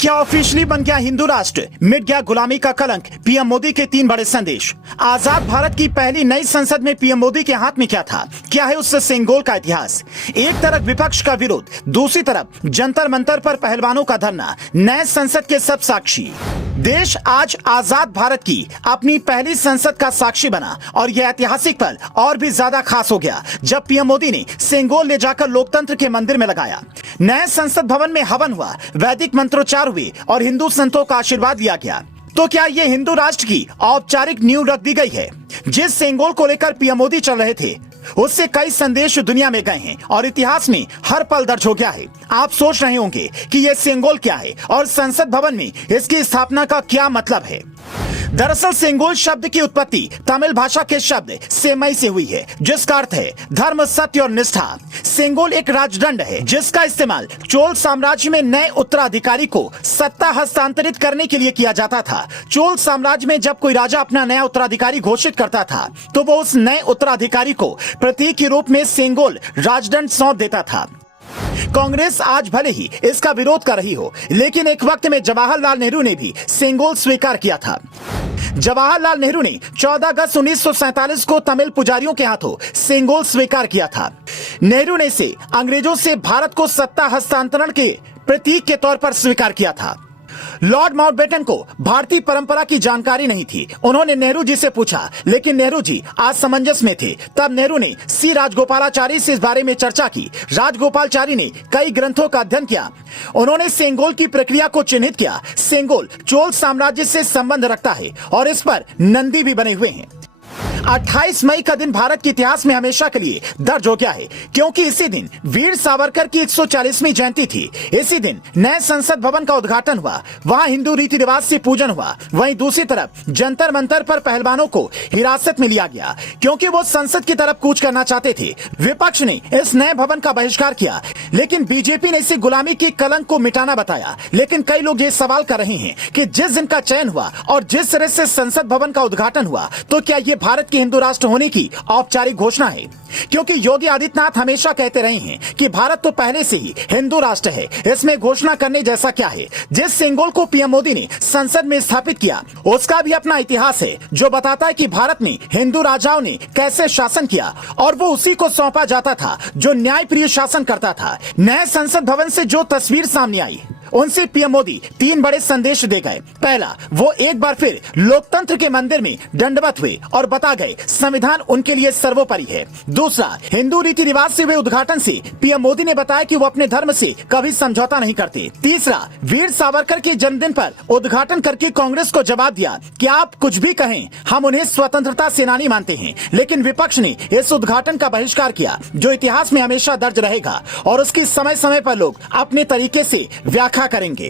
क्या ऑफिशियली बन गया हिंदू राष्ट्र, मिट गया गुलामी का कलंक? पीएम मोदी के 3 बड़े संदेश। आजाद भारत की पहली नई संसद में पीएम मोदी के हाथ में क्या था? क्या है उस सेंगोल का इतिहास? एक तरफ विपक्ष का विरोध, दूसरी तरफ जंतर मंतर पर पहलवानों का धरना, नए संसद के सब साक्षी। देश आज आजाद भारत की अपनी पहली संसद का साक्षी बना और यह ऐतिहासिक पल और भी ज्यादा खास हो गया जब पीएम मोदी ने सेंगोल ले जाकर लोकतंत्र के मंदिर में लगाया। नए संसद भवन में हवन हुआ, वैदिक मंत्रोच्चार हुए और हिंदू संतों का आशीर्वाद लिया गया। तो क्या ये हिंदू राष्ट्र की औपचारिक नींव रख दी गई है? जिस सेंगोल को लेकर पीएम मोदी चल रहे थे उससे कई संदेश दुनिया में गए हैं और इतिहास में हर पल दर्ज हो गया है। आप सोच रहे होंगे कि ये सेंगोल क्या है और संसद भवन में इसकी स्थापना का क्या मतलब है। दरअसल सेंगोल शब्द की उत्पत्ति तमिल भाषा के शब्द सेमई से हुई है, जिसका अर्थ है धर्म, सत्य और निष्ठा। सेंगोल एक राजदंड है जिसका इस्तेमाल चोल साम्राज्य में नए उत्तराधिकारी को सत्ता हस्तांतरित करने के लिए किया जाता था। चोल साम्राज्य में जब कोई राजा अपना नया उत्तराधिकारी घोषित करता था तो वो उस नए उत्तराधिकारी को प्रतीक के रूप में सेंगोल राजदंड सौंप देता था। कांग्रेस आज भले ही इसका विरोध कर रही हो, लेकिन एक वक्त में जवाहरलाल नेहरू ने भी सेंगोल स्वीकार किया था। जवाहरलाल नेहरू ने 14 अगस्त 1947 को तमिल पुजारियों के हाथों सेंगोल स्वीकार किया था। नेहरू ने इसे अंग्रेजों से भारत को सत्ता हस्तांतरण के प्रतीक के तौर पर स्वीकार किया था। लॉर्ड माउंटबेटन को भारतीय परंपरा की जानकारी नहीं थी। उन्होंने नेहरू जी से पूछा, लेकिन नेहरू जी असमंजस में थे। तब नेहरू ने सी राजगोपालाचारी से इस बारे में चर्चा की। राजगोपालाचारी ने कई ग्रंथों का अध्ययन किया। उन्होंने सेंगोल की प्रक्रिया को चिन्हित किया। सेंगोल चोल साम्राज्य से संबंध रखता है और इस पर नंदी भी बने हुए हैं। 28 मई का दिन भारत के इतिहास में हमेशा के लिए दर्ज हो गया है, क्योंकि इसी दिन वीर सावरकर की 140वीं जयंती थी। इसी दिन नए संसद भवन का उद्घाटन हुआ, वहां हिंदू रीति रिवाज से पूजन हुआ। वहीं दूसरी तरफ जंतर मंतर पर पहलवानों को हिरासत में लिया गया, क्योंकि वो संसद की तरफ कूच करना चाहते थे। विपक्ष ने इस नए भवन का बहिष्कार किया, लेकिन बीजेपी ने इसे गुलामी की कलंक को मिटाना बताया। लेकिन कई लोग ये सवाल कर रहे हैं कि जिस दिन का चयन हुआ और जिस तरह से संसद भवन का उद्घाटन हुआ, तो क्या ये भारत के हिंदू राष्ट्र होने की औपचारिक घोषणा है? क्योंकि योगी आदित्यनाथ हमेशा कहते रहे हैं कि भारत तो पहले से ही हिंदू राष्ट्र है, इसमें घोषणा करने जैसा क्या है? जिस सेंगोल को पीएम मोदी ने संसद में स्थापित किया उसका भी अपना इतिहास है, जो बताता है कि भारत में हिंदू राजाओं ने कैसे शासन किया और वो उसी को सौंपा जाता था जो न्यायप्रिय शासन करता था। नए संसद भवन से जो तस्वीर सामने आई उनसे पीएम मोदी 3 बड़े संदेश दे गए। पहला, वो एक बार फिर लोकतंत्र के मंदिर में दंडवत हुए और बता गए संविधान उनके लिए सर्वोपरि है। दूसरा, हिंदू रीति रिवाज से हुए उद्घाटन से पीएम मोदी ने बताया कि वो अपने धर्म से कभी समझौता नहीं करते। तीसरा, वीर सावरकर के जन्मदिन पर उद्घाटन करके कांग्रेस को जवाब दिया कि आप कुछ भी कहें, हम उन्हें स्वतंत्रता सेनानी मानते हैं। लेकिन विपक्ष ने इस उद्घाटन का बहिष्कार किया, जो इतिहास में हमेशा दर्ज रहेगा और उसकी समय समय पर लोग अपने तरीके से व्याख्या करेंगे।